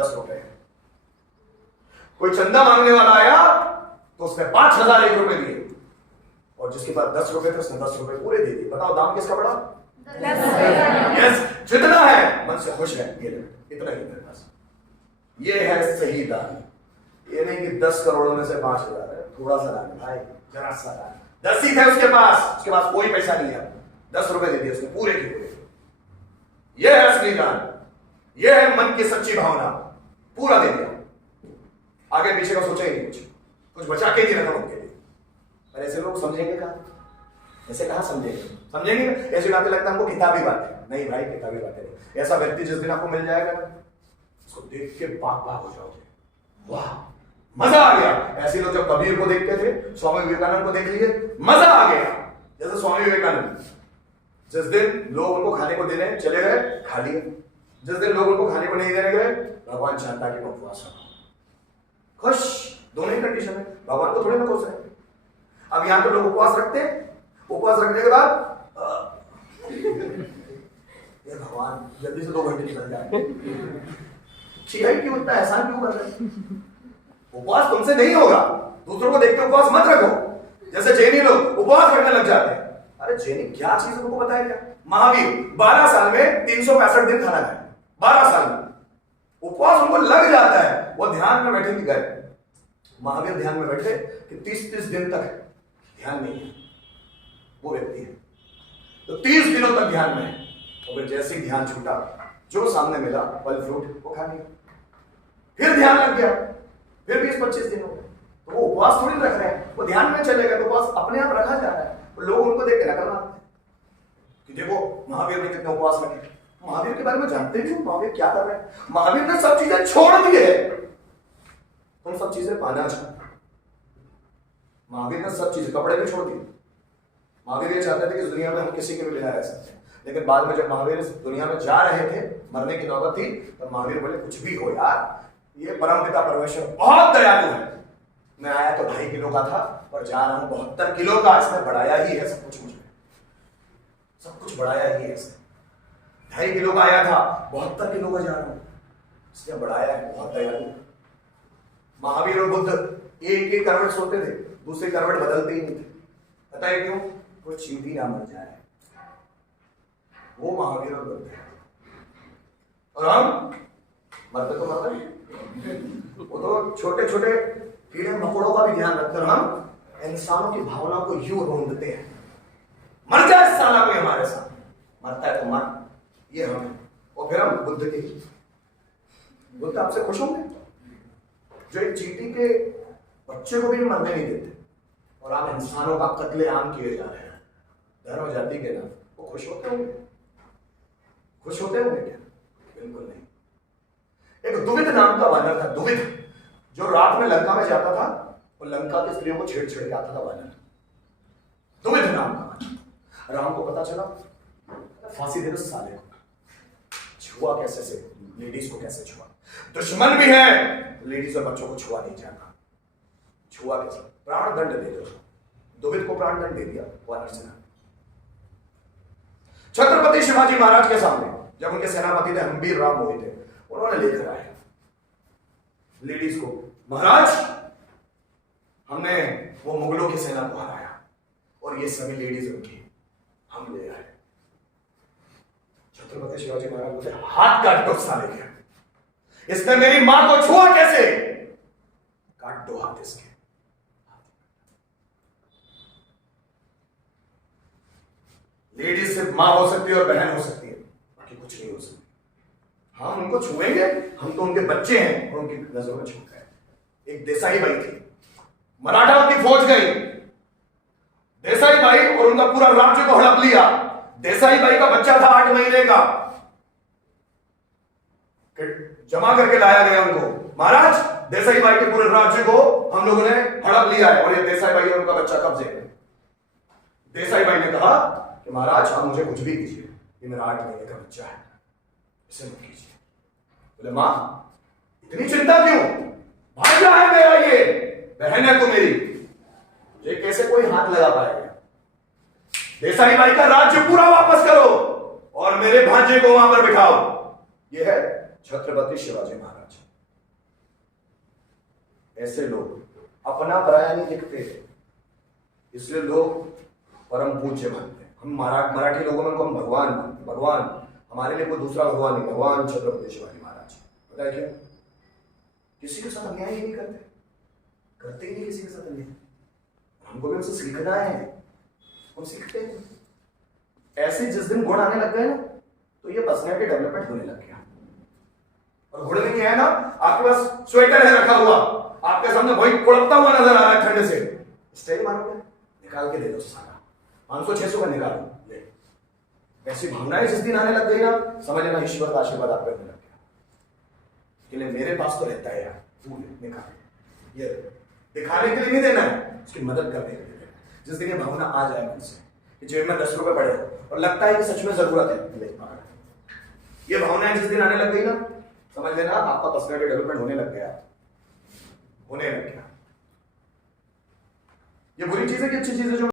₹10। कोई चंदा मांगने वाला आया तो उसने 5,001 रुपए दिए, और जिसके पास ₹10 थे उसने ₹10 पूरे दे दिए। बताओ दाम किसका बढ़ा? 10। यस, जितना है मन से खुश है, ये इतना ही मेरे पास। ये है सही दान। ये नहीं कि 10 करोड़ में से 5,000 है, थोड़ा सा दान भाई, जरा सा दान। 10 ही थे उसके पास कोई पैसा नहीं है, ₹10 दे दिए उसने पूरे के पूरे। ये है असली दान, ये है मन की सच्ची भावना, पूरा दे दिया, आगे पीछे का सोचा ही नहीं, कुछ बचा के नहीं रखा उनके लिए। पर ऐसे लोग समझेंगे कहां? ऐसे कहां समझेंगे? ऐसी बातें लगता है हमको किताबी बातें। नहीं भाई, किताबी बातें नहीं। ऐसा व्यक्ति जिस दिन आपको मिल जाएगा ना, उसको देख के बाग हो जाओगे, वाह मजा आ गया। ऐसे लोग जब कबीर को देखते थे, स्वामी विवेकानंद को देख लिए, मजा आ गया। जैसे स्वामी विवेकानंद, जिस दिन लोग उनको खाने को देने चले गए, खा लिए। जिस दिन लोग उनको खाने को नहीं देने गए, भगवान चाहता कि उपवास रखो, खुश। दोनों ही कंडीशन है, भगवान को थोड़ी ना खुश है। अब यहां तो लोग उपवास रखते, उपवास रखने के बाद ये भगवान जल्दी से 2 घंटे निकल जाए, खिलाई क्यों, इतना एहसान क्यों कर रहे हैं? उपवास तुमसे नहीं होगा, दूसरों को देख के उपवास मत रखो। जैसे जैनी लोग उपवास रखने लग जाते हैं। अरे जैनी क्या चीज तुमको बताया क्या? महावीर 12 साल में 365 दिन खाना खाए, 12 साल में उपवास उनको लग जाता है। वो ध्यान में बैठे गए, महावीर ध्यान में बैठे कि 30-30 दिन तक ध्यान नहीं है वो व्यक्ति है, तो 30 दिनों तक ध्यान में है। तो फिर जैसे ही ध्यान छूटा, जो सामने मिला फल फ्रूट वो खा लिया, फिर ध्यान लग गया, फिर 20-25 दिन हो गए। तो वो उपवास थोड़ी रख रहे हैं, वो ध्यान में चले गए, तो उपवास अपने आप रखा जा रहा है। तो लोग उनको देख के नकल मारते हैं कि देखो महावीर ने कितने उपवास रखे। महावीर के बारे में जानते भी हो महावीर क्या कर रहे हैं? महावीर ने सब चीजें छोड़ दी है, तुम सब चीजें पाना चाहते। महावीर ने सब चीजें, कपड़े भी छोड़ दिए। महावीर ये चाहते थे कि इस दुनिया में हम किसी के भी बिना रह सकते हैं। लेकिन बाद में जब महावीर इस दुनिया में जा रहे थे, मरने की नौबत थी, तब महावीर बोले कुछ भी हो यार, ये परमपिता परमेश्वर बहुत दयालु है। मैं आया तो 2.5 किलो का था, और जा रहा हूं 72 किलो का। इसने बढ़ाया ही है सब कुछ, मुझे सब कुछ बढ़ाया ही है इसने। 2.5 किलो का आया था, 72 किलो का जा रहा हूं, इसने बढ़ाया है, बहुत दयालु। महावीर और बुद्ध एक करवट सोते थे, दूसरी करवट बदलते ही नहीं थे। पता है क्यों? वो चींटी ना मर जाए। वो महावीर और बुद्ध है, और हम मरते तो मरते। वो तो छोटे छोटे कीड़े मकोड़ों का भी ध्यान रखते हैं। हम इंसानों की भावना को यूं रोंदते हैं, मर जाए साला कोई हमारे साथ, मरता है तो मर, ये हम। और फिर हम बुद्ध के, बुद्ध आपसे खुश होंगे जो एक चींटी के बच्चे को भी मरने नहीं देते, और आप इंसानों का कत्लेआम किए जा रहे हैं धर्म जाति के नाम। वो खुश होते होंगे? खुश होते होंगे क्या? बिल्कुल नहीं। एक दुविध नाम का वानर था, दुविध, जो रात में लंका में जाता था और लंका के स्त्रियों को छेड़ के आता था। वानर दुविध नाम का वानर। राम को पता चला, फांसी दे दो साले को। छुआ कैसे से लेडीज को, कैसे छुआ? दुश्मन भी है, लेडीज और बच्चों को छुआ नहीं जाता। छुआ कैसे? प्राण दंड दे दो। दुविध को प्राण दंड दे दिया वानर सेना। छत्रपति शिवाजी महाराज के सामने जब उनके सेनापति थे हम्बीर राव मोहिते, उन्होंने लेकर आए लेडीज को, महाराज हमने वो मुगलों की सेना को हराया, और ये सभी लेडीज उनकी हम ले आए। छत्रपति शिवाजी महाराज बोले, हाथ काट दो साले के, इसने मेरी मां को छुआ कैसे? काट दो हाथ इसके। लेडीज सिर्फ मां हो सकती है और बहन हो सकती है, बाकी कुछ नहीं हो सकती। हम उनको छुएंगे, हम तो उनके बच्चे हैं, और उनकी नजरों में छूट गए। एक देसाई बाई थी, मराठा की फौज गई, देसाई बाई और उनका पूरा राज्य को हड़प लिया। देसाई बाई का बच्चा था 8 महीने का, जमा करके लाया गया उनको। महाराज देसाई बाई के पूरे राज्य को हम लोगों ने हड़प लिया है, और ये देसाई बाई और उनका बच्चा कब्जे में। देसाई बाई ने कहा कि महाराज आप मुझे कुछ भी कीजिए, ये मेरा 8 महीने का बच्चा है, इसे मत कीजिए। बोले मां इतनी चिंता क्यों? भांजा है मेरा, ये बहन है तो मेरी, ये कैसे कोई हाथ लगा पाएगा? देसाई बाई का राज्य पूरा वापस करो और मेरे भांजे को वहां पर बिठाओ। ये है छत्रपति शिवाजी महाराज। ऐसे लोग अपना पराया नहीं दिखते, इसलिए लोग परम पूज्य मानते हैं। हम मराठी लोगों में उनको हम भगवान मानते हैं। भगवान हमारे लिए कोई दूसरा भगवान नहीं, भगवान छत्रपति शिवाजी महाराज। पता है क्या? किसी के साथ अन्याय ही नहीं करते, करते ही नहीं किसी के साथ अन्याय। हमको भी उनसे सीखना है, हम सीखते हैं। ऐसे जिस दिन गुण आने लग गए ना, तो ये पर्सनैलिटी डेवलपमेंट होने लग गया। और गुण नहीं है ना, आपके पास स्वेटर है रखा हुआ, आपके सामने वही कुड़कता हुआ नजर आ रहा है ठंड से, स्टाइल मारोगे? निकाल के दे दो सारा, 500-600 का निकालो ले। ऐसी भावनाएं जिस दिन आने लग गई ना, समझ लेना ईश्वर का आशीर्वाद आप पे होने लग गया। इसलिए मेरे पास तो रहता है यार, तू निकाल। ये दिखाने के लिए नहीं देना है, उसकी मदद करने के लिए देना है। जिस दिन ये भावना आ जाए मन से कि जेब में 10 रुपए पड़े और लगता है कि सच में जरूरत है, ले ये भावनाएं जिस दिन आने लग गई ना, समझ लेना आपका पर्सनैलिटी डेवलपमेंट होने लग गया, होने लग गया। ये बुरी चीज है कि अच्छी चीज है जो